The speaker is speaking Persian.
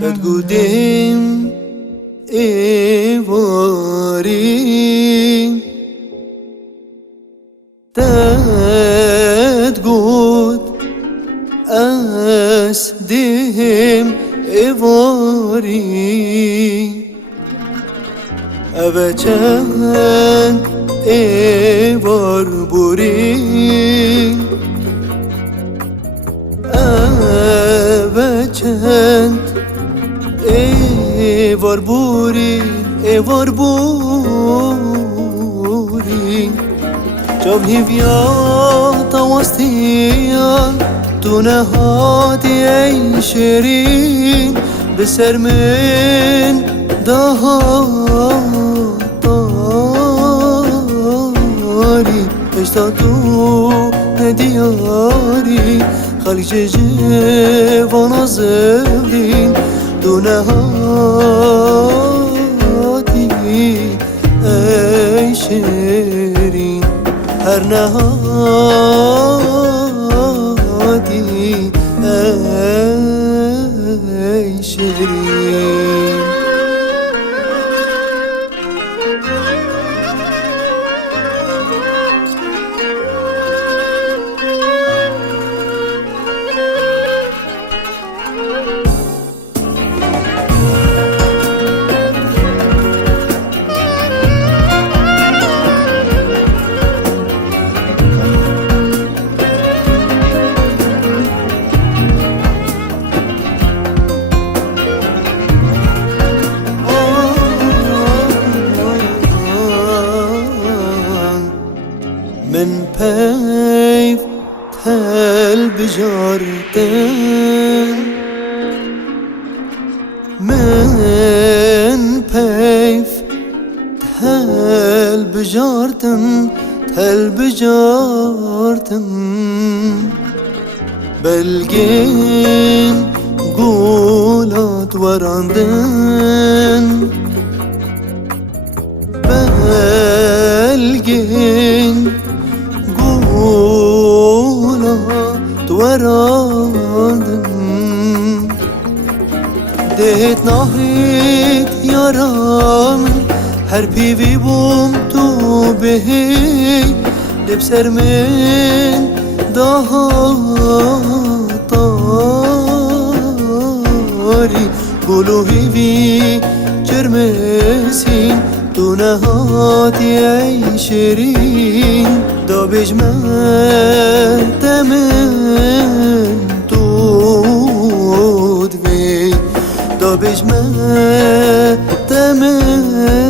تقودم إيواري تقود أسدهم إيواري أبچند إيوار بوري أبچند ایوار بوری ایوار بوری جاب هیویا تواستیان تو نهادی ای شیرین به سر من داری اشتا تو ندیاری خلق جوانا زلین تو نهادی ای شیرین هر نهادی ای شیرین من پیف تل بجاردن من پیف تل بجاردن بلگین گولات وراندن بلگین وراندن دهت نهرت یارم هر پیوی بوم تو بهی لب سر من داری گلو هیوی جرمسین تو نهادی ای شیرین دا بجمد من دود وی دا بجمد من